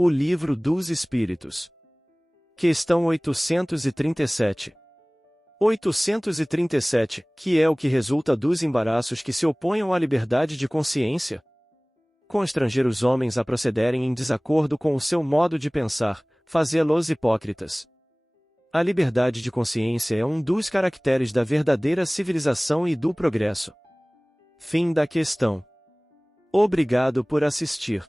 O Livro dos Espíritos. Questão 837. 837. Que é o que resulta dos embaraços que se oponham à liberdade de consciência? Constranger os homens a procederem em desacordo com o seu modo de pensar, fazê-los hipócritas. A liberdade de consciência é um dos caracteres da verdadeira civilização e do progresso. Fim da questão. Obrigado por assistir.